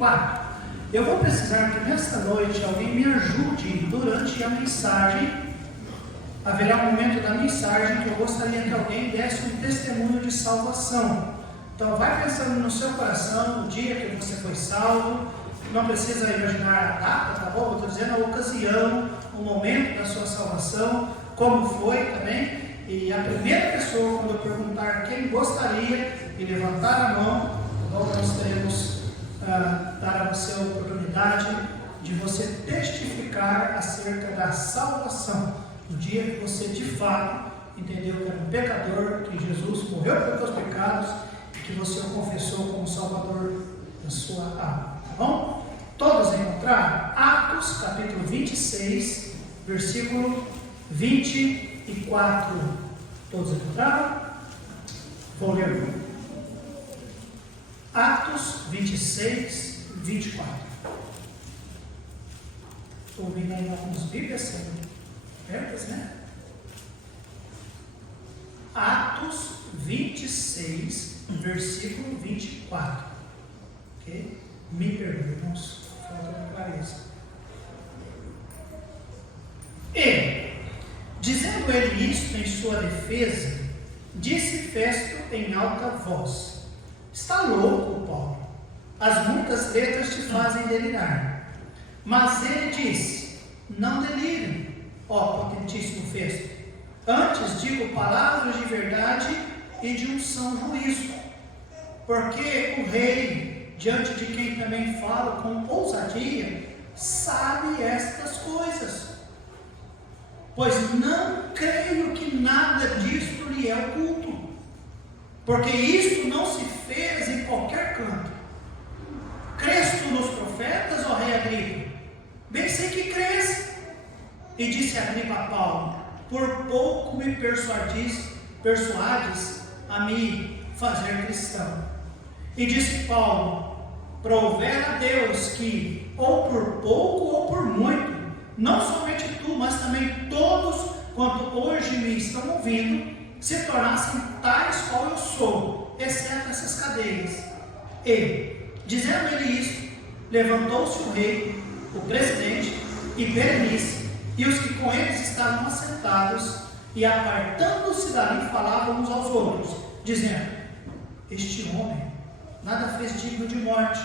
24. Eu vou precisar que nesta noite alguém me ajude durante a mensagem. Haverá um momento da mensagem que eu gostaria que alguém desse um testemunho de salvação. Então vai pensando no seu coração, no dia que você foi salvo. Não precisa imaginar a data, tá bom? Eu estou dizendo a ocasião, o momento da sua salvação, como foi também. E a primeira pessoa, quando eu perguntar quem gostaria de levantar a mão, nós teremos dar a você a oportunidade de você testificar acerca da salvação. No dia que você de fato entendeu que era um pecador, que Jesus morreu pelos seus pecados e que você o confessou como Salvador da sua alma. Tá bom? Todos encontraram? Atos capítulo 26, versículo 24. Todos encontraram? Vou ler. Atos 26, 24. Estou ouvindo aí algumas Bíblias abertas, né? Atos 26, versículo 24. Ok? Me perdoe, irmãos, falta de clareza. E, dizendo ele isto em sua defesa, disse Festo em alta voz: está louco, Paulo, as muitas letras te fazem delirar. Mas ele disse: não delire, ó potentíssimo Festo, antes digo palavras de verdade e de um são juízo, porque o rei, diante de quem também falo com ousadia, sabe estas coisas. Pois não creio que nada disto lhe é oculto, porque isto não se fez em qualquer canto. Crês tu nos profetas, ó rei Agripa? Bem sei que crês. E disse Agripa a Paulo: por pouco me persuades a me fazer cristão. E disse Paulo: provera a Deus que, ou por pouco ou por muito, não somente tu, mas também todos quanto hoje me estão ouvindo, se tornassem tais qual eu sou, exceto essas cadeias. E, dizendo ele isto, levantou-se o rei, o presidente e Berenice, e os que com eles estavam assentados, e apartando-se dali falavam uns aos outros, dizendo: este homem nada fez digno de morte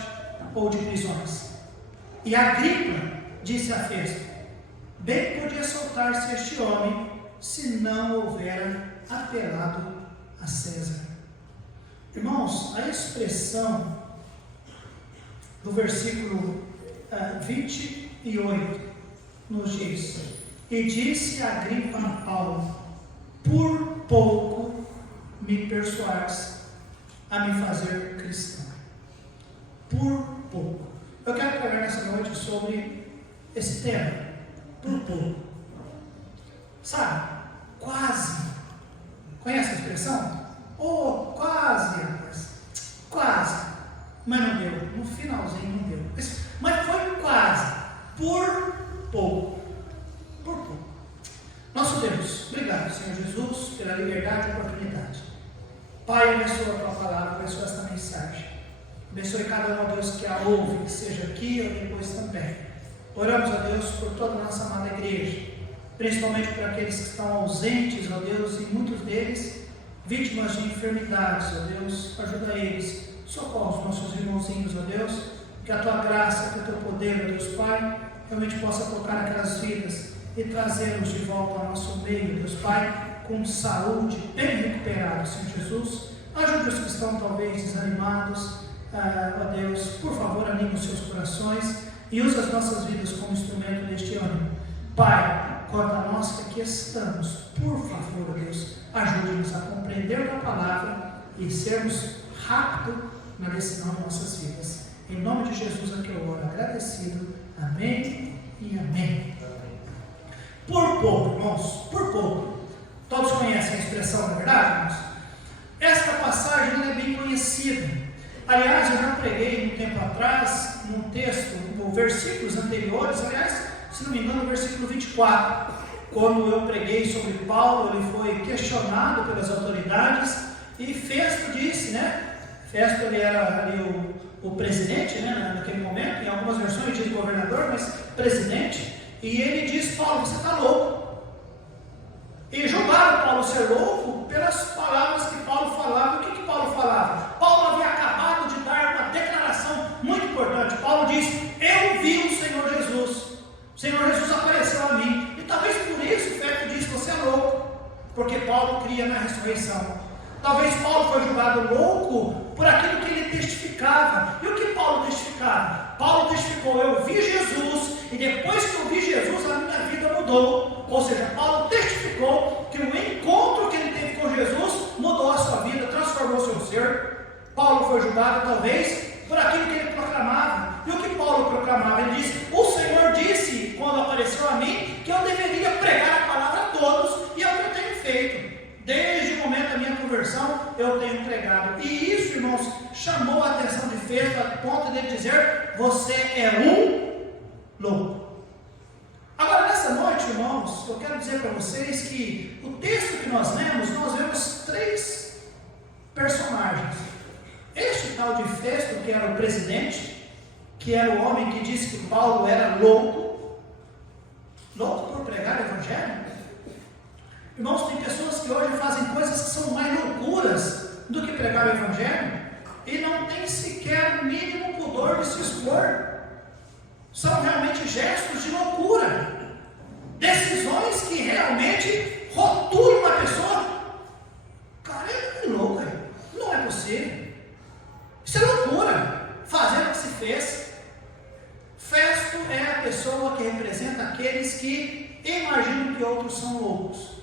ou de prisões. E Agripa disse a Festo: bem podia soltar-se este homem, se não houvera apelado a César. Irmãos, a expressão do versículo 28 nos diz: e disse Agripa a Paulo: por pouco me persuades a me fazer cristão. Por pouco. Eu quero pregar nessa noite sobre esse tema. Por pouco. Sabe? Quase. Conhece a expressão? Oh, quase, rapaz. Quase. Mas não deu. No finalzinho não deu. Mas foi quase. Por pouco. Por pouco. Nosso Deus, obrigado, Senhor Jesus, pela liberdade e oportunidade. Pai, abençoa a tua palavra, abençoa esta mensagem. Abençoe cada um, ó Deus, que a ouve, que seja aqui ou depois também. Oramos, ó Deus, por toda a nossa amada igreja, principalmente por aqueles que estão ausentes, ó Deus, e muitos deles vítimas de enfermidades, ó Deus. Ajuda eles, socorre os nossos irmãozinhos, ó Deus, que a tua graça, que o teu poder, ó Deus Pai, realmente possa tocar aquelas vidas e trazê-los de volta ao nosso meio, Deus Pai, com saúde, bem recuperados, Senhor Jesus. Ajude os que estão talvez desanimados, ó Deus, por favor, anime os seus corações e use as nossas vidas como instrumento deste ânimo. Pai, quanto a nós que aqui estamos, por favor, ó Deus, ajude-nos a compreender a palavra e sermos rápidos na decisão de nossas vidas. Em nome de Jesus aqui eu oro, agradecido. Amém e amém. Por pouco, irmãos, por pouco. Todos conhecem a expressão, não é verdade, irmãos? Esta passagem é bem conhecida. Aliás, eu já preguei um tempo atrás, num texto, ou versículos anteriores, aliás, se não me engano, no versículo 24, quando eu preguei sobre Paulo, ele foi questionado pelas autoridades, e Festo disse, né? Festo, ele era ali o o presidente, né, naquele momento, em algumas versões diz governador, mas presidente, e ele diz: Paulo, você está louco. E julgaram Paulo ser louco pelas palavras que Paulo falava. O que Paulo falava? Paulo havia acabado de dar uma declaração muito importante. Paulo diz: eu vi o Senhor Jesus. O Senhor Jesus apareceu a mim. E talvez por isso o Feto diz: você é louco, porque Paulo cria na ressurreição. Talvez Paulo foi julgado louco por aquilo que ele testificava. E o que Paulo testificava? Paulo testificou: eu vi Jesus, e depois que eu vi Jesus, a minha vida mudou. Ou seja, Paulo testificou que o encontro que ele teve com Jesus mudou a sua vida, transformou o seu ser. Paulo foi julgado talvez por aquilo que ele proclamava. E o que Paulo proclamava? Ele disse: o Senhor disse, quando apareceu a mim, que eu deveria pregar a palavra a todos, e é o que eu tenho feito. Desde o momento da minha conversão, eu tenho pregado. E isso, irmãos, chamou a atenção de Festo, a ponto de ele dizer: você é um louco. Agora, nessa noite, irmãos, eu quero dizer para vocês que o texto que nós lemos, nós vemos 3 personagens. Este tal de Festo, que era o presidente, que era o homem que disse que Paulo era louco por pregar o evangelho. Irmãos, tem pessoas que hoje fazem coisas que são mais loucuras do que pregar o evangelho, e não tem sequer o mínimo pudor de se expor. São realmente gestos de loucura, decisões que realmente rotulam uma pessoa. Cara, é louco, não é possível. Isso é loucura, fazer o que se fez. Festo é a pessoa que representa aqueles que imaginam que outros são loucos.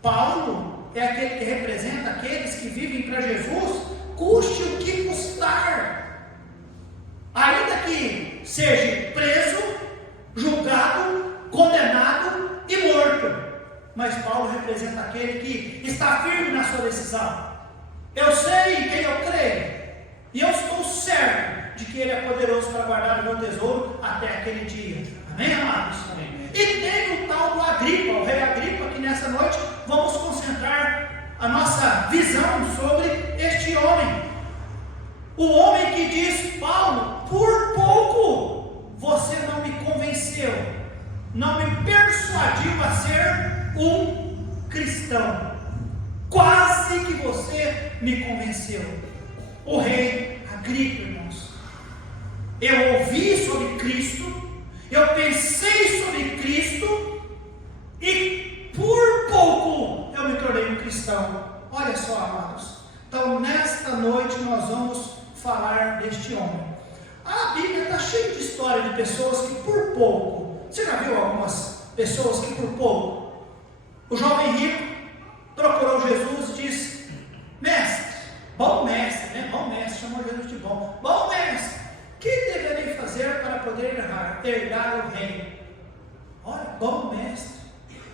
Paulo é aquele que representa aqueles que vivem para Jesus, custe o que custar, ainda que seja preso, julgado, condenado e morto. Mas Paulo representa aquele que está firme na sua decisão. Eu sei em quem eu creio, e eu estou certo de que Ele é poderoso para guardar o meu tesouro até aquele dia. Amém, amados? Amém. E tem o tal do Agripa, o rei Agripa, que nessa noite vamos concentrar a nossa visão sobre este homem. O homem que diz: Paulo, por pouco você não me convenceu, não me persuadiu a ser um cristão. Quase que você me convenceu. O rei Agripa, irmãos. Eu ouvi sobre Cristo, eu pensei sobre Cristo, e por pouco eu me tornei um cristão. Olha só, amados. Então, nesta noite nós vamos falar deste homem. A Bíblia está cheia de história de pessoas que por pouco. Você já viu algumas pessoas que por pouco? O jovem rico procurou Jesus e disse: mestre, bom mestre, né? Bom mestre, chamou Jesus de bom. Bom mestre, o que deverei fazer para poder herdar o reino? Olha, bom mestre.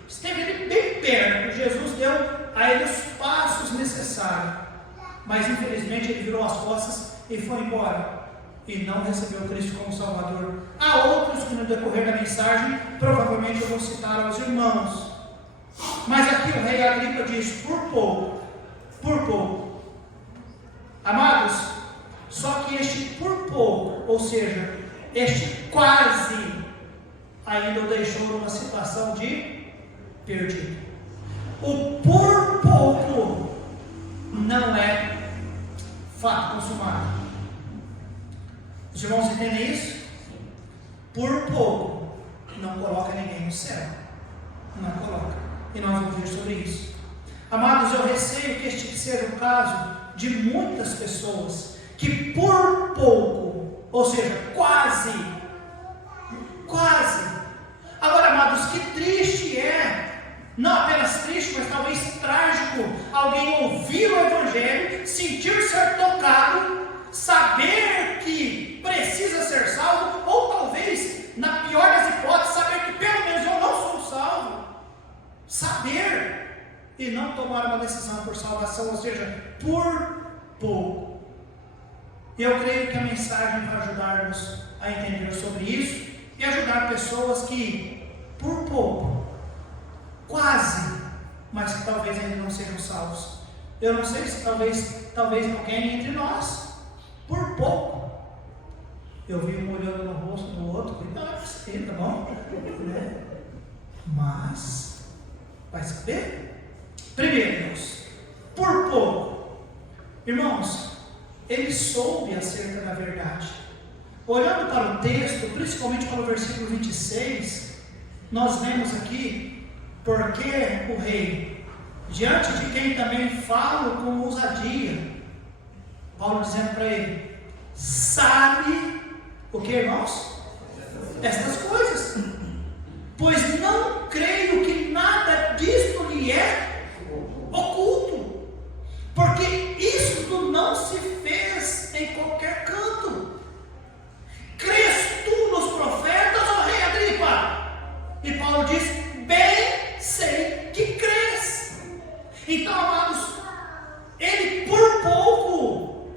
Esteve ali bem perto. Jesus deu a ele os passos necessários. Mas infelizmente ele virou as costas e foi embora. E não recebeu Cristo como Salvador. Há outros que no decorrer da mensagem, provavelmente eu vou citar aos irmãos. Mas aqui o rei Agripa diz: por pouco. Por pouco. Amados, só que este por pouco, ou seja, este quase, ainda o deixou numa situação de perdido. O por pouco não é fato consumado. Os irmãos entendem isso? Por pouco não coloca ninguém no céu. Não coloca. E nós vamos ver sobre isso. Amados, eu receio que este seja o caso de muitas pessoas que por pouco, ou seja, quase. Agora, amados, que triste é, não apenas triste, mas talvez trágico, alguém ouvir o Evangelho, sentir ser tocado, saber que precisa ser salvo, ou talvez, na pior das hipóteses, saber que pelo menos eu não sou salvo. Saber e não tomar uma decisão por salvação, ou seja, por pouco. Eu creio que a mensagem vai ajudar-nos a entender sobre isso e ajudar pessoas que, por pouco, quase, mas que talvez ainda não sejam salvos. Eu não sei se talvez alguém entre nós, por pouco, Eu vi um olhando no rosto do outro, cuidado com isso aí, tá bom? Né? Mas, vai saber? Primeiro, irmãos, por pouco. Irmãos, ele soube acerca da verdade. Olhando para o texto, principalmente para o versículo 26, nós vemos aqui, porque o rei, diante de quem também falo com ousadia, Paulo dizendo para ele, sabe o que, irmãos? Estas coisas, pois não creio que nada disto lhe é oculto, porque isto não se fez em qualquer canto. Crês tu nos profetas, ó rei Agripa? E Paulo diz, bem sei que crês. Então, amados, ele por pouco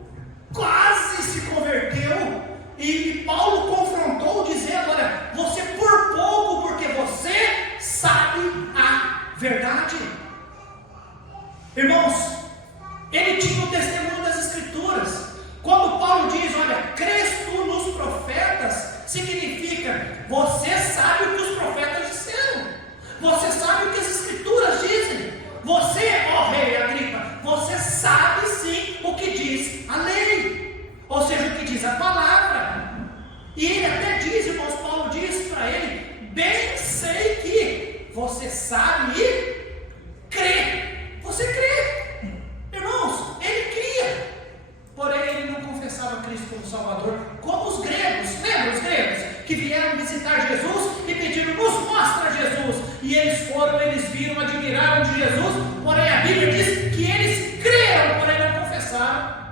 quase se converteu, e Paulo confrontou dizendo, olha, você por pouco, porque você sabe a verdade. Irmãos, ele tinha o testemunho das Escrituras. Quando Paulo diz, olha, crês tu nos profetas, significa, você sabe o que os profetas disseram, você sabe o que as Escrituras dizem, você, ó rei Agripa, você sabe sim o que diz a lei, ou seja, o que diz a palavra. E ele até diz, irmãos, Paulo diz para ele, bem sei que você sabe e crê, você crê. Irmãos, ele cria, porém ele não confessava Cristo como Salvador, como os gregos. Lembra os gregos que vieram visitar Jesus e pediram, nos mostra Jesus, e eles foram, eles viram, admiraram de Jesus, porém a Bíblia diz que eles creram, porém não confessaram.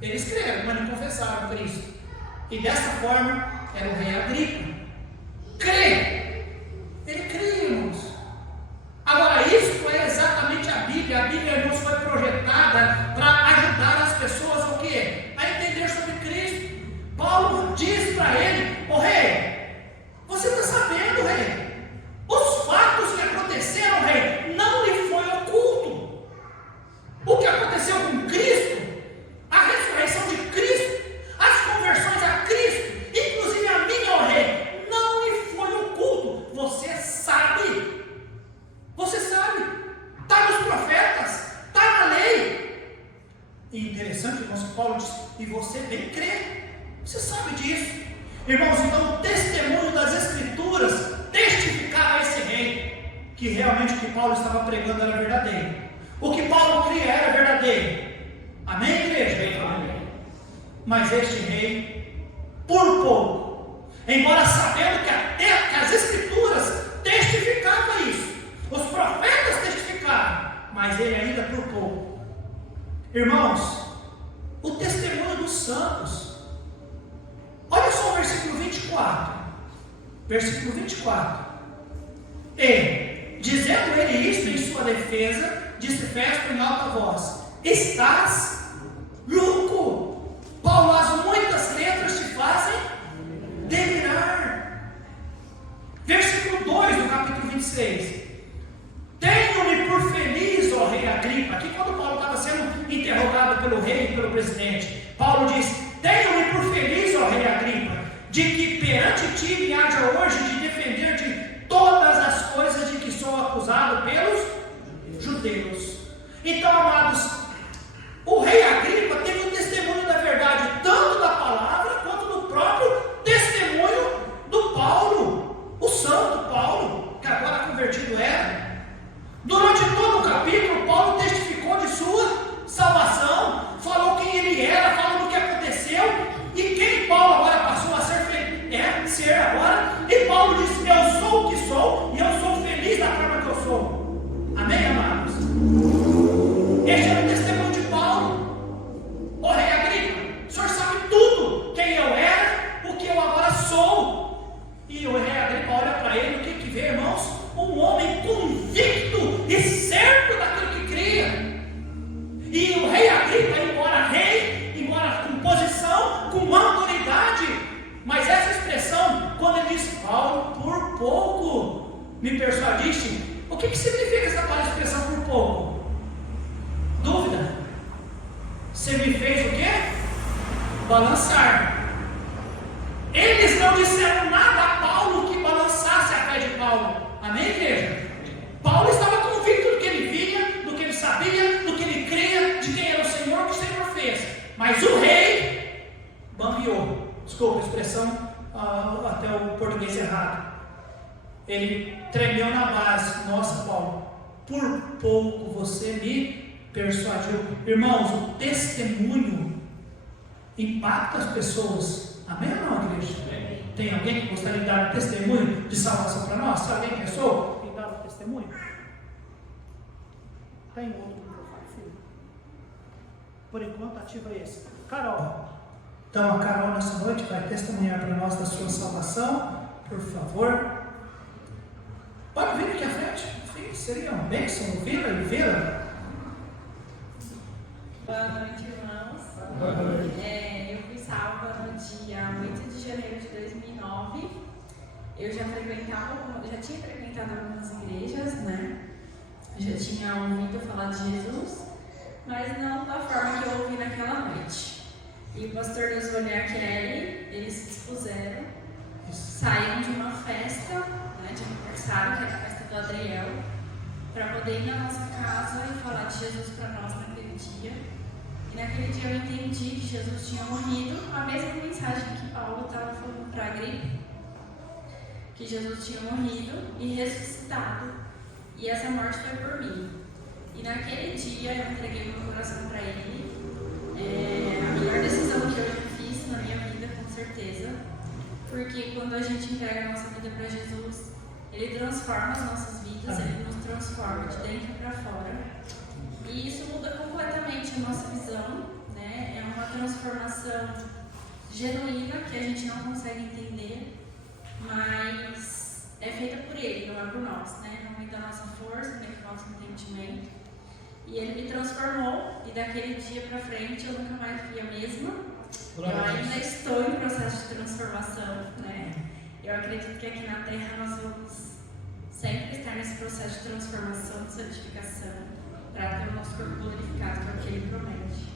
Eles creram, mas não confessaram Cristo, e dessa forma era o rei Agripa. Crê, ele crê, irmãos. Agora, isso é exatamente a Bíblia. A Bíblia, irmãos, foi projetada para ajudar as pessoas a quê? A entender sobre Cristo. Paulo diz para ele, ô rei, você está sabendo, rei, os fatos que aconteceram, rei, não lhe foi oculto. O que aconteceu com Cristo, a ressurreição de Cristo, as conversões a Cristo, inclusive a minha, ó rei, não lhe foi oculto. Você sabe. Você sabe, está nos profetas, está na lei. E interessante, irmãos, que Paulo diz, e você bem crê, você sabe disso. Irmãos, então o testemunho das Escrituras testificava a esse rei, que realmente o que Paulo estava pregando era verdadeiro. O que Paulo cria era verdadeiro. Amém, igreja? Amém. Mas este rei, por pouco, embora sabendo que as Escrituras testificavam isso, os profetas testificaram, mas ele ainda por pouco. Irmãos, o testemunho dos santos. Olha só o versículo 24. Versículo 24. E, dizendo ele isto em sua defesa, disse Festo em alta voz, estás louco? Paulo, as muitas letras te fazem delirar. Versículo 2 do capítulo 26. Tenho-me por feliz, ó rei Agripa. Aqui quando Paulo estava sendo interrogado pelo rei e pelo presidente, Paulo diz, tenho-me por feliz, ó rei Agripa, de que perante ti me haja hoje de defender de todas as coisas de que sou acusado pelos judeus. Então, amados, o rei Agripa teve o testemunho da verdade, tanto da palavra, quanto do próprio testemunho do Paulo, o santo Paulo, que agora convertido era. Durante todo o capítulo, Paulo testificou de sua salvação, falou quem ele era, falou do que aconteceu, e quem Paulo agora passou a ser agora, e Paulo disse, eu sou o que sou, e eu sou feliz da forma que eu sou. Amém, amados? Este é o testemunho de Paulo. Ô rei Agripa, o senhor sabe tudo, quem eu era, o que eu agora sou. E o rei Agripa olha para ele, o que vê, irmãos? Um homem convicto e certo daquilo que cria. E o rei Agripa, embora rei, embora com posição, com autoridade, mas essa expressão, quando ele diz, Paulo, por pouco me persuadiste, o que significa essa expressão por pouco? Dúvida. Você me fez o quê? Balançar. não disseram nada a Paulo que balançasse a fé de Paulo. Amém, igreja? Paulo estava convicto do que ele via, do que ele sabia, do que ele cria, de quem era o Senhor, que o Senhor fez. Mas o rei bambeou. Desculpa a expressão, até o português errado. Ele tremeu na base. Nossa, Paulo, por pouco você me persuadiu. Irmãos, o testemunho impacta as pessoas. Amém ou não, igreja? Tem alguém que gostaria de dar um testemunho de salvação para nós? Se alguém pensou em dar um testemunho? Tem outro microfone, filho? Por enquanto, ativa esse. Carol. Então, a Carol, nessa noite, vai testemunhar para nós da sua salvação. Por favor. Pode vir aqui à frente. Sim, seria uma bênção ouvi-la e vê-la. Boa noite, irmãos. Boa noite. Eu fui salva no dia 8 de janeiro de 2009. Eu já tinha frequentado algumas igrejas, né? Já tinha ouvido falar de Jesus, mas não da forma que eu ouvi naquela noite. E o pastor Deus Kelly, eles se dispuseram, saíram de uma festa, né, de aniversário, que era a festa do Adriel, para poder ir na nossa casa e falar de Jesus para nós naquele dia. E naquele dia eu entendi que Jesus tinha morrido, a mesma mensagem que Paulo estava falando para Agripa, que Jesus tinha morrido e ressuscitado, e essa morte foi por mim. E naquele dia eu entreguei meu coração para Ele. A melhor decisão que eu já fiz na minha vida, com certeza, porque quando a gente entrega a nossa vida para Jesus, Ele transforma as nossas vidas, Ele nos transforma de dentro para fora. E isso muda completamente a nossa visão, né? É uma transformação genuína que a gente não consegue entender, mas é feita por Ele, não é por nós, né? Não vem da nossa força, nem do nosso entendimento. E Ele me transformou, e daquele dia para frente eu nunca mais fui a mesma. Eu ainda estou em processo de transformação, né? Eu acredito que aqui na Terra nós vamos sempre estar nesse processo de transformação, de santificação, para ter o nosso corpo glorificado, que é o que Ele promete.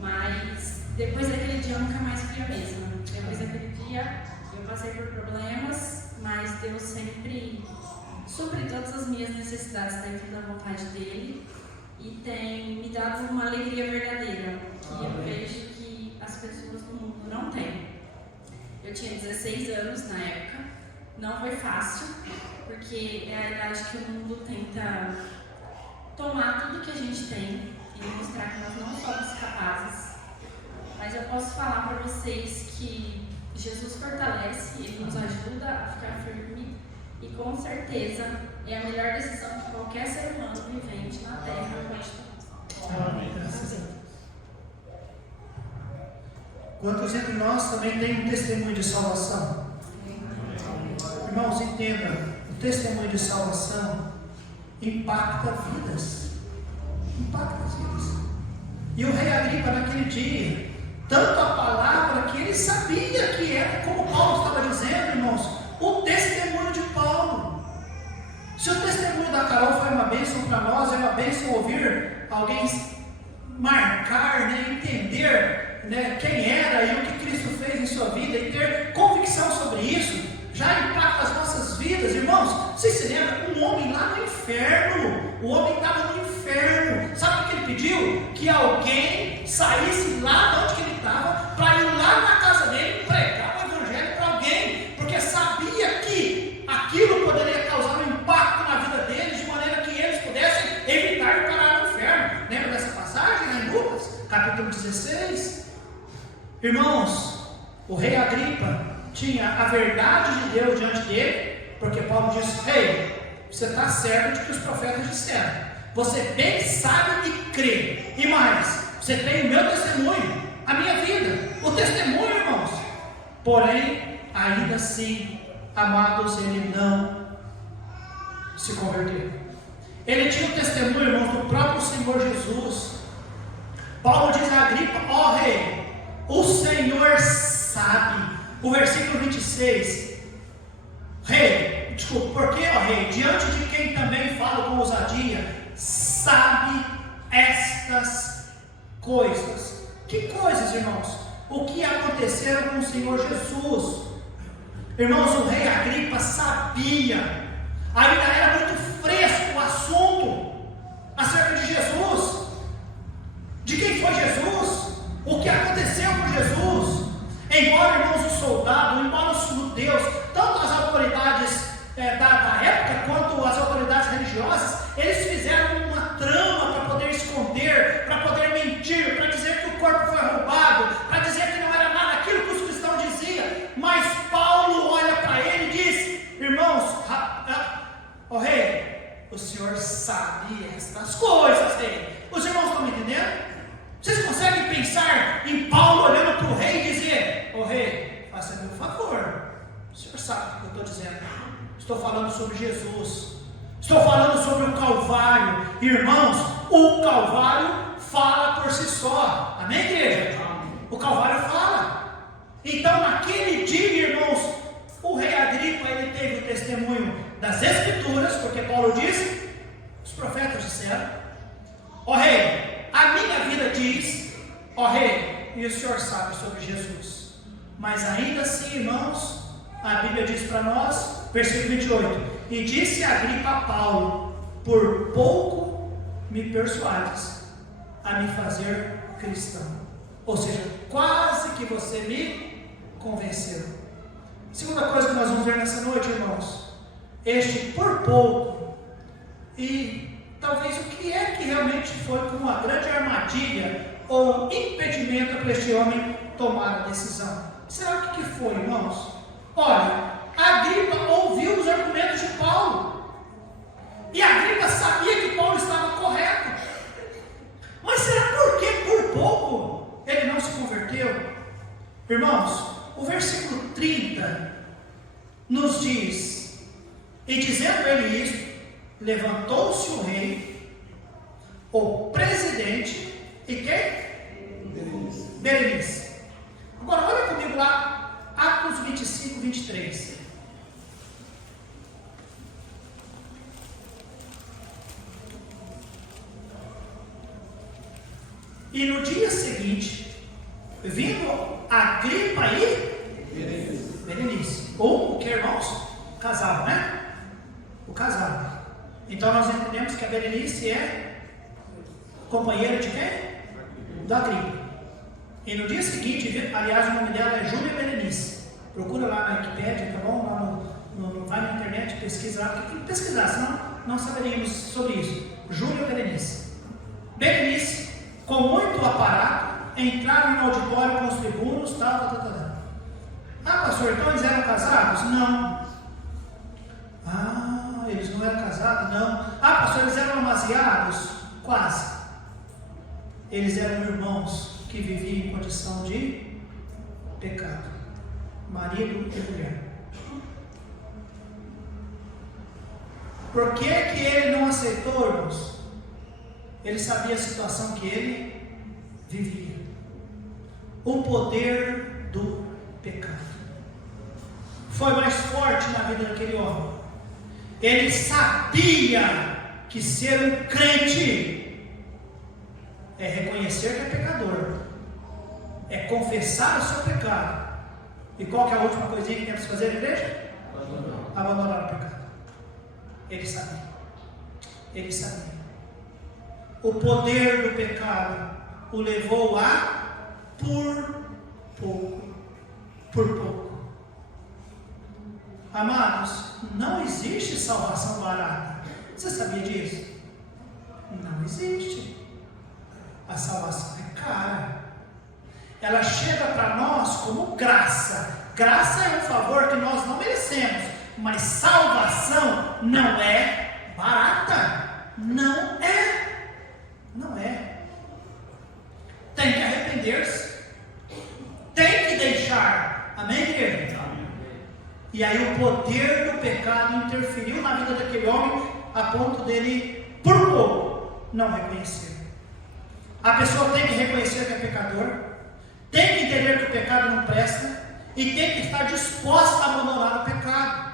Mas depois daquele dia eu nunca mais fui a mesma. Depois daquele dia eu passei por problemas, mas Deus sempre supre todas as minhas necessidades dentro da vontade dEle e tem me dado uma alegria verdadeira, que eu vejo que as pessoas do mundo não têm. Eu tinha 16 anos na época, não foi fácil, porque é a idade que o mundo tenta tomar tudo que a gente tem e mostrar que nós não somos capazes. Mas eu posso falar para vocês que Jesus fortalece, Ele nos ajuda a ficar firme e com certeza é a melhor decisão que qualquer ser humano vivente na Terra pode tomar. Amém. Quantos entre nós também têm um testemunho de salvação? Irmãos, entenda, o testemunho de salvação impacta vidas. Impacta as vidas. E o rei Agripa naquele dia, tanto a palavra que ele sabia que era, como Paulo estava dizendo, irmãos, o testemunho de Paulo. Se o testemunho da Carol foi uma bênção para nós, é uma bênção ouvir alguém marcar, né, entender, né, quem era e o que Cristo fez em sua vida e ter convicção sobre isso, já impacta as nossas vidas, irmãos. Vocês se lembram? Um homem lá no inferno, o homem estava no inferno, sabe o que ele pediu? Que alguém saísse lá de onde que ele estava, para ir lá na casa dele pregar o evangelho para alguém, porque sabia que aquilo poderia causar um impacto na vida deles, de maneira que eles pudessem evitar de parar no inferno. Lembra dessa passagem, né, em Lucas, capítulo 16? Irmãos, o rei Agripa tinha a verdade de Deus diante dele, porque Paulo disse: rei, você está certo de que os profetas disseram, você bem sabe e crê, e mais, você tem o meu testemunho, a minha vida, o testemunho, irmãos. Porém, ainda assim, amados, ele não se converteu. Ele tinha o testemunho, irmãos, do próprio Senhor Jesus. Paulo diz a Agripa: ó rei, o Senhor sabe. O versículo 26, rei, desculpa, porque, ó rei, diante de quem também falo com ousadia, sabe estas coisas. Que coisas, irmãos? O que aconteceram com o Senhor Jesus? Irmãos, o rei Agripa sabia, ainda era muito fresco o assunto acerca de Jesus, de quem foi Jesus, o que aconteceu com Jesus. Embora, irmãos, os soldados, embora os judeus, tanto as autoridades da época quanto as autoridades religiosas, eles fizeram uma trama para poder esconder, para poder mentir, para dizer que o corpo foi roubado, para dizer que não era nada aquilo que os cristãos diziam. Mas Paulo olha para ele e diz: irmãos, ó rei, o senhor sabe estas coisas, rei. Os irmãos estão me entendendo? Vocês conseguem pensar em Paulo olhando para o rei e dizer: ó rei, faça-me um favor, o senhor sabe o que eu estou dizendo, estou falando sobre Jesus, estou falando sobre o Calvário. Irmãos, o Calvário fala por si só, amém, igreja? O Calvário fala. Então, naquele dia, irmãos, o rei Agripa, ele teve o testemunho das Escrituras, porque Paulo diz, os profetas disseram: ó rei, a minha vida diz, ó rei, e o senhor sabe sobre Jesus. Mas ainda assim, irmãos, a Bíblia diz para nós, versículo 28, e disse Agripa a Paulo: por pouco me persuades a me fazer cristão. Ou seja, quase que você me convenceu. Segunda coisa que nós vamos ver nessa noite, irmãos, este por pouco, e talvez o que é que realmente foi como uma grande armadilha ou impedimento para este homem tomar a decisão. Será o que foi, irmãos? Olha, Agripa ouviu os argumentos de Paulo, e Agripa sabia que Paulo estava correto. Mas será porque por pouco ele não se converteu? Irmãos, o versículo 30 nos diz: e dizendo ele isto, levantou-se o rei, o presidente e quem? Berenice. Agora olha comigo lá, Atos 25, 23. E no dia seguinte, vindo Agripa e Berenice, ou o que, irmãos? Casal, né? O casal. Então nós entendemos que a Berenice é companheira de quem? Da Agripa. E no dia seguinte, aliás, o nome dela é Júlia Berenice. Procura lá na Wikipédia, tá bom? Vai na internet, pesquisa lá, porque tem que pesquisar, senão não saberíamos sobre isso. Júlia Berenice. Berenice, com muito aparato, entraram no auditório com os tribunos, tal. Ah, pastor, então eles eram casados? Não. Ah, eles não eram casados? Não. Ah, pastor, eles eram amaziados? Quase. Eles eram irmãos que viviam em condição de pecado, marido e mulher. Por que que ele não aceitou, irmãos? Ele sabia a situação que ele vivia, o poder do pecado foi mais forte na vida daquele homem. Ele sabia que ser um crente é reconhecer que é pecador, é confessar o seu pecado. E qual que é a última coisinha que temos que fazer na igreja? Abandonar o pecado. Ele sabia. Ele sabia. O poder do pecado o levou a por pouco. Amados, não existe salvação barata. Você sabia disso? Não existe. A salvação é cara. Ela chega para nós como graça. Graça é um favor que nós não merecemos, mas salvação não é barata. Não é. Não é. Tem que arrepender-se. Tem que deixar. Amém, igreja? Amém. E aí o poder do pecado interferiu na vida daquele homem a ponto dele, por pouco, não reconhecer. A pessoa tem que reconhecer que é pecador, tem que entender que o pecado não presta e tem que estar disposta a abandonar o pecado.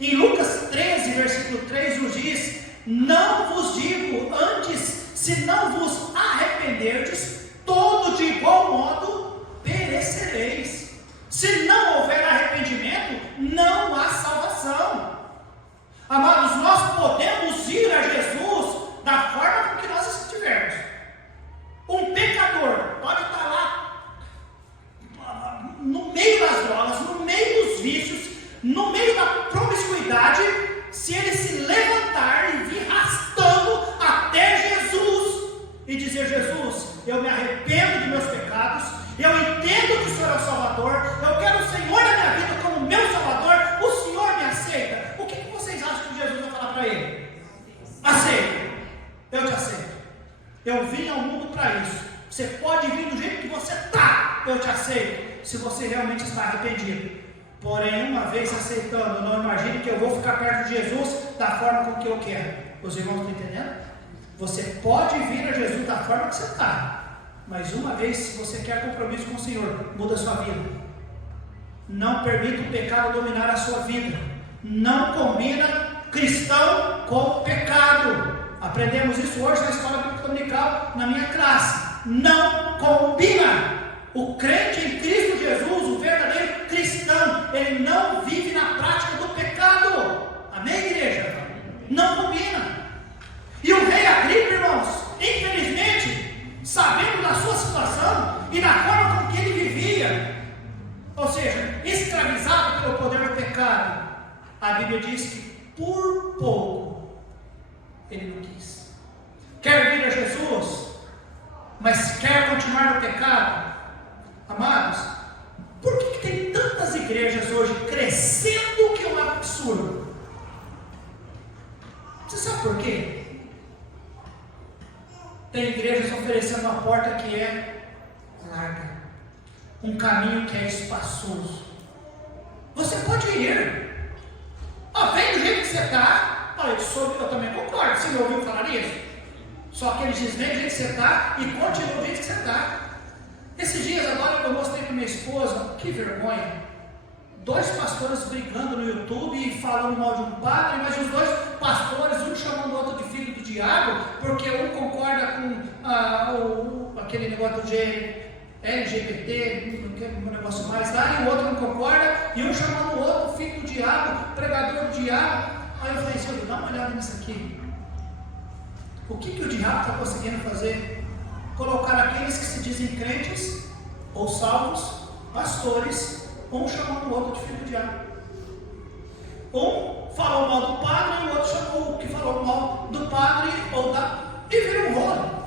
Em Lucas 13, versículo 3 nos diz: não vos digo antes, se não vos arrependerdes, todo de igual modo perecereis. Se não houver arrependimento, não e dizer: Jesus, eu me arrependo dos meus pecados, eu entendo que o Senhor é o Salvador, eu quero o Senhor na minha vida como meu Salvador, o Senhor me aceita. O que vocês acham que Jesus vai falar para ele? Aceito, eu te aceito. Eu vim ao mundo para isso. Você pode vir do jeito que você está, eu te aceito, se você realmente está arrependido. Porém, uma vez aceitando, não imagine que eu vou ficar perto de Jesus da forma com que eu quero. Os irmãos estão entendendo? Você pode vir a Jesus da forma que você está, mas uma vez, se você quer compromisso com o Senhor, muda a sua vida. Não permita o pecado dominar a sua vida. Não combina cristão com pecado. Aprendemos isso hoje na escola bíblica dominical, na minha classe. Não combina. O crente em Cristo Jesus, o verdadeiro cristão, ele não vive na prática do pecado. Amém, igreja? Não combina. E o rei Agripa, irmãos, infelizmente, sabendo da sua situação e da forma com que ele vivia, ou seja, escravizado pelo poder do pecado, a Bíblia diz que por pouco ele não quis. Quer vir a Jesus, mas quer continuar no pecado? Amados, por que tem tantas igrejas hoje crescendo que é um absurdo? Você sabe por quê? Tem igrejas oferecendo uma porta que é larga, um caminho que é espaçoso. Você pode ir. Vem do jeito que você está. Eu também concordo. Você me ouviu falar isso? Só que eles dizem: vem do jeito que você está e continua do jeito que você está. Esses dias agora eu mostrei para minha esposa, que vergonha, 2 pastores brigando no YouTube e falando mal de um padre, mas os 2 pastores, um chamando o outro de filho do diabo, porque um concorda com aquele negócio do LGBT, um negócio mais lá, e o outro não concorda, e um chamando o outro filho do diabo, pregador do diabo. Aí eu falei: Senhor, dá uma olhada nisso aqui. O que o diabo está conseguindo fazer? Colocar aqueles que se dizem crentes ou salvos, pastores, um chamando o outro de filho do diabo. Um falou mal do padre e o outro chamou o que falou mal do padre e virou um rolo.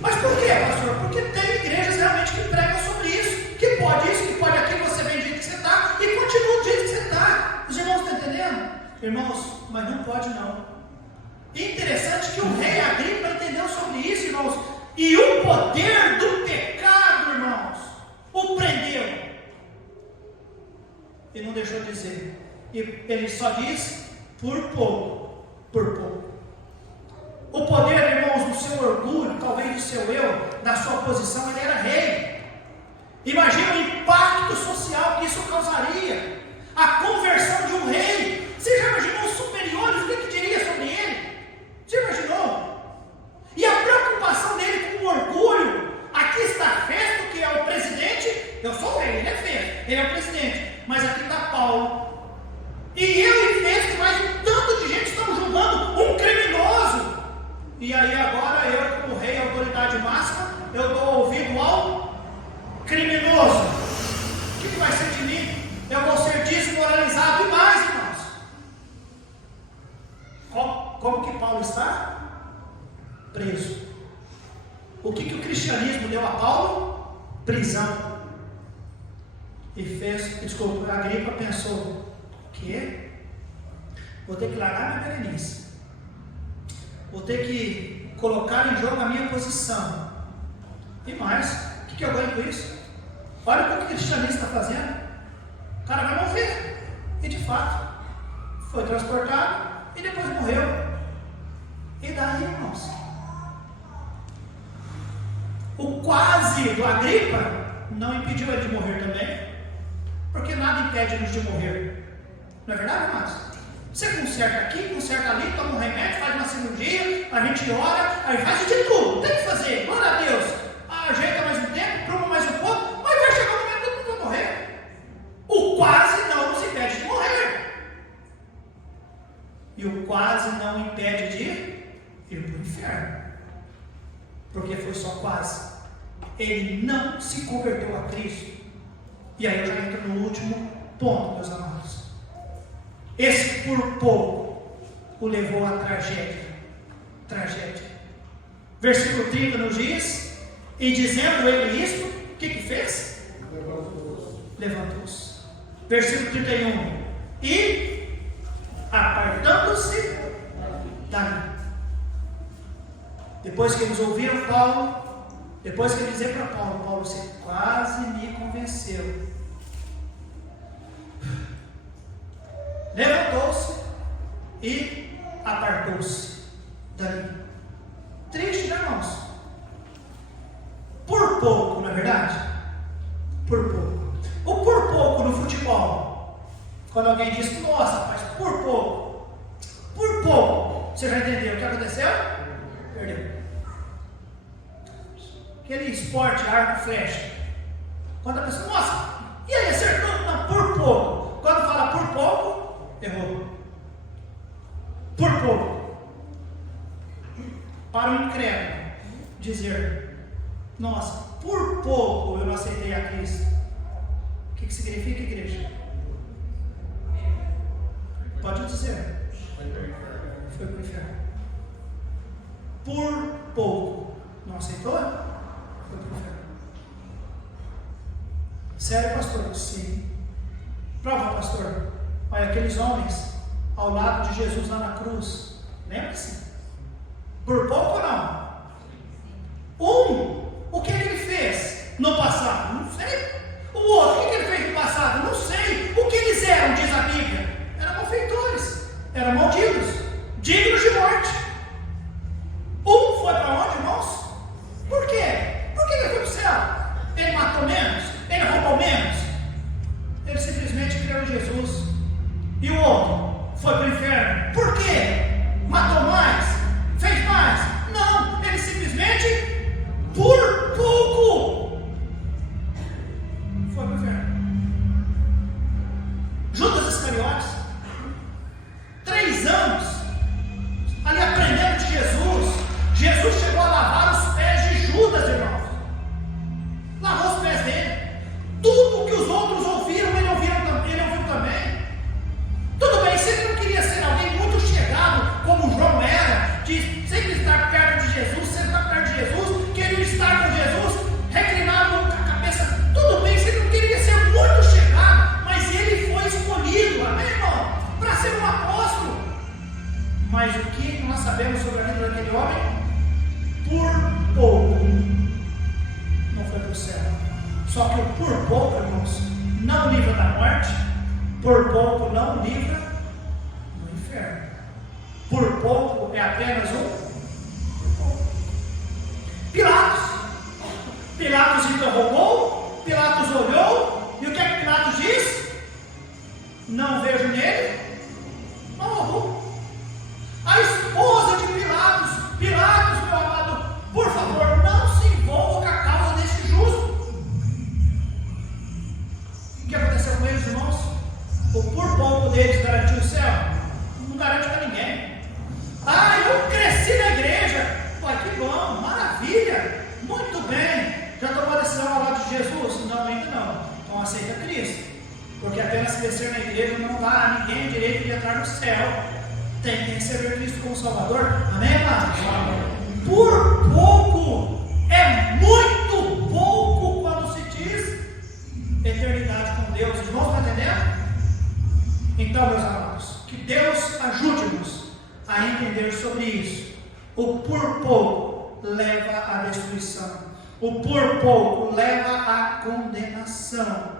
Mas por quê, pastor? Porque tem igrejas realmente que pregam sobre isso, que pode isso, que pode aquilo, você vem do jeito que você está e continua do jeito que você está. Os irmãos estão entendendo? Irmãos, mas não pode não. Interessante que o rei Agripa entendeu sobre isso, irmãos, e o poder do pecado, irmãos, o prendeu e não deixou dizer. E ele só diz: por pouco, por pouco. O poder, irmãos, do seu orgulho, talvez do seu eu, da sua posição, ele era rei. Imagina o impacto social que isso causaria, a conversão de um rei. Você já imaginou os superiores, o que diria sobre ele? Você imaginou? E a preocupação dele com o orgulho. Aqui está Festo, que é o presidente. Eu sou o rei, ele é Festo, ele é o presidente. Mas aqui está Paulo. E eu e Festo, mais um tanto de gente estamos julgando um criminoso. E aí agora eu, como rei, autoridade máxima, eu dou ouvido ao criminoso. O que vai ser de mim? Eu vou ser desmoralizado e mais, irmãos. Como que Paulo está? Preso. O que o cristianismo deu a Paulo? Prisão. A Agripa pensou: o quê? Vou ter que largar minha berenice. Vou ter que colocar em jogo a minha posição. E mais, o que eu ganho com isso? Olha o que o cristianismo está fazendo. O cara vai morrer. E de fato, foi transportado e depois morreu. E daí, irmãos? O quase do Agripa não impediu ele de morrer também, porque nada impede-nos de morrer. Não é verdade, irmãos? Você conserta aqui, conserta ali, toma um remédio, faz uma cirurgia, a gente ora, aí faz de tudo, tem que fazer, glória a Deus. Ajeita mais um tempo, prova mais um pouco, mas vai chegar um momento que todo mundo vai morrer. O quase não nos impede de morrer. E o quase não impede de ir para o inferno, porque foi só quase. Ele não se converteu a Cristo. E aí eu já entro no último ponto, meus amados. Esse por pouco o levou à tragédia. Versículo 30 nos diz: e dizendo ele isto, o que fez? Levantou-se. Versículo 31: e apartando-se dali. Depois que eles ouviram Paulo, depois que ele dizia para Paulo: Paulo, você quase me convenceu. Levantou-se e apartou-se dali. Triste, né, irmãos? Por pouco, não é verdade? Por pouco. O por pouco no futebol, quando alguém diz: nossa, rapaz, por pouco, você já entendeu o que aconteceu? Perdeu. Aquele esporte, arco, flecha, quando a pessoa: nossa, e aí, acertou? Não, por pouco. Quando fala por pouco, errou. Por pouco. Para um incrédulo dizer: nossa, por pouco eu não aceitei a Cristo. O que significa, igreja? Pode dizer. Foi para o inferno. Por pouco. Não aceitou? Foi para o inferno. Sério, pastor? Sim. Prova, pastor. Olha, aqueles homens ao lado de Jesus lá na cruz. Lembra-se? Por pouco ou não? O que ele fez no passado? Não sei. O outro, o que ele fez no passado? Não sei. O que eles eram, diz a Bíblia? Eram malfeitores, eram malditos, dignos de morte. Um foi para onde, irmãos? Por quê? Porque ele foi para o céu. Ele matou menos? Ele roubou menos? Ele simplesmente creu em Jesus. E o outro foi para o inferno. Por quê? Matou mais? Fez mais? Não, ele simplesmente, por pouco, foi para o inferno. Judas Iscariotes, 3 anos, ali aprendendo de Jesus. Jesus chegou a lavar os pés de Judas, irmãos. Lavou os pés dele. Tudo que os outros ouviram, ele ouviu também. Tudo bem, se ele não queria ser alguém muito chegado, como João era, de sempre estar perto de Jesus, sempre estar perto de Jesus, queria estar com Jesus, reclinado com a cabeça, tudo bem, se ele não queria ser muito chegado, mas ele foi escolhido, amém, irmão, para ser um apóstolo. Mas o que nós sabemos sobre a vida daquele homem? Por pouco não foi para o céu. Só que o por pouco, irmãos, não livra da morte, por pouco não livra do inferno. Por pouco é apenas Pilatos interrogou, Pilatos olhou, e o que é que Pilatos diz? Não vejo nele algo. A esposa de Pilatos, meu amado, por favor, não se envolva com a causa desse justo. O que aconteceu com eles, irmãos? O por pouco deles garantiu o céu? Não garante para ninguém. Eu cresci na igreja. Que bom, maravilha, muito bem. Já tomou a decisão ao lado de Jesus? Não, ainda não. Então aceita Cristo. Porque apenas crescer na igreja não dá a ninguém o direito de entrar no céu. Tem que receber Cristo como Salvador. Amém, amado? Por pouco, é muito pouco quando se diz eternidade com Deus. Os irmãos estão entendendo? Então, meus amados, que Deus ajude-nos a entender sobre isso. O por pouco leva à destruição. O por pouco leva à condenação.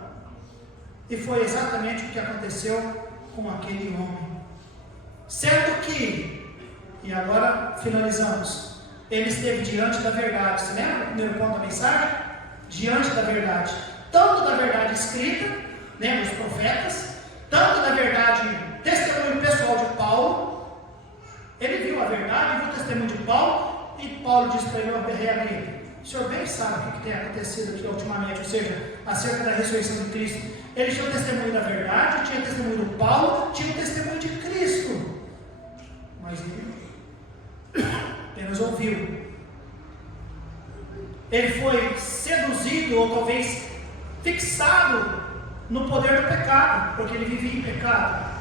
E foi exatamente o que aconteceu com aquele homem. Sendo que, e agora finalizamos, ele esteve diante da verdade. Você lembra o primeiro ponto da mensagem? Diante da verdade. Tanto da verdade escrita, lembra os profetas, tanto da verdade, testemunho pessoal de Paulo. Ele viu a verdade, viu o testemunho de Paulo, e Paulo disse para ele: o senhor bem sabe o que tem acontecido aqui ultimamente, ou seja, acerca da ressurreição de Cristo. Ele tinha o testemunho da verdade, tinha o testemunho do Paulo, tinha o testemunho de Cristo, mas ele apenas ouviu. Ele foi seduzido, ou talvez fixado no poder do pecado, porque ele vivia em pecado,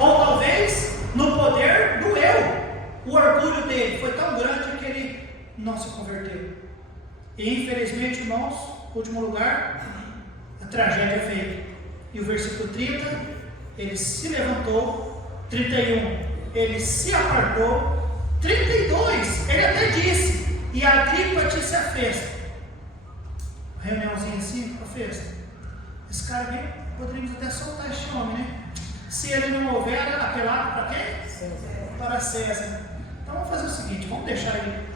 ou talvez no poder do eu. O orgulho dele foi tão grande que ele não se converteu. E infelizmente, irmãos, último lugar, a tragédia veio. E o versículo 30, ele se levantou. 31, ele se apartou. 32, ele até disse: e a Agripa disse a festa. Reuniãozinha assim, a festa. Esse cara aqui, poderíamos até soltar este homem, né? Se ele não houver apelado para quem? César. Para César. Então vamos fazer o seguinte: vamos deixar ele,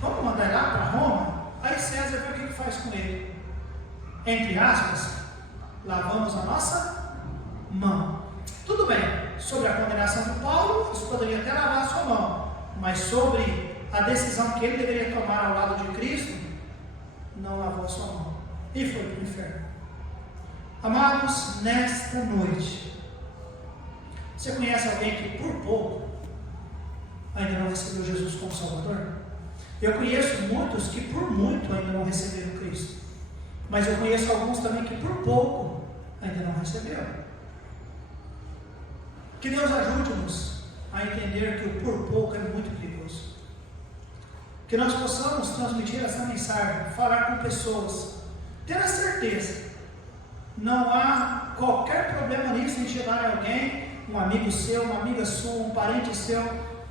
vamos mandar ele lá para Roma. Aí César vê o que faz com ele. Entre aspas, lavamos a nossa mão. Tudo bem, sobre a condenação de Paulo, isso poderia até lavar a sua mão, mas sobre a decisão que ele deveria tomar ao lado de Cristo, não lavou a sua mão e foi para o inferno. Amados, nesta noite, você conhece alguém que por pouco ainda não recebeu Jesus como Salvador? Eu conheço muitos que por muito ainda não receberam Cristo, mas eu conheço alguns também que por pouco ainda não receberam. Que Deus ajude-nos a entender que o por pouco é muito perigoso. Que nós possamos transmitir essa mensagem, falar com pessoas, ter a certeza, não há qualquer problema nisso em chegar a alguém, um amigo seu, uma amiga sua, um parente seu: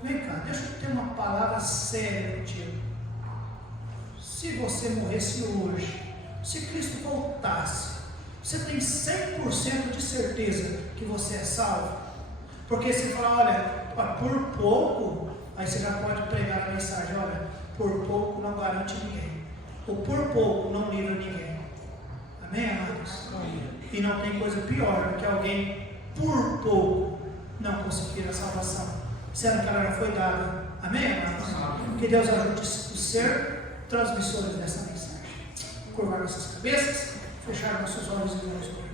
vem cá, deixa eu ter uma palavra séria contigo. Se você morresse hoje, se Cristo voltasse, você tem 100% de certeza que você é salvo? Porque se falar, olha, por pouco, aí você já pode pregar a mensagem: olha, por pouco não garante ninguém, ou por pouco não livra ninguém. Amém, amados? E não tem coisa pior do que alguém por pouco não conseguir a salvação, sendo que ela já foi dada. Amém, amados? Que Deus ajude a ser transmissores dessa mensagem. Curvar nossas cabeças, fechar nossos olhos e vamos orar.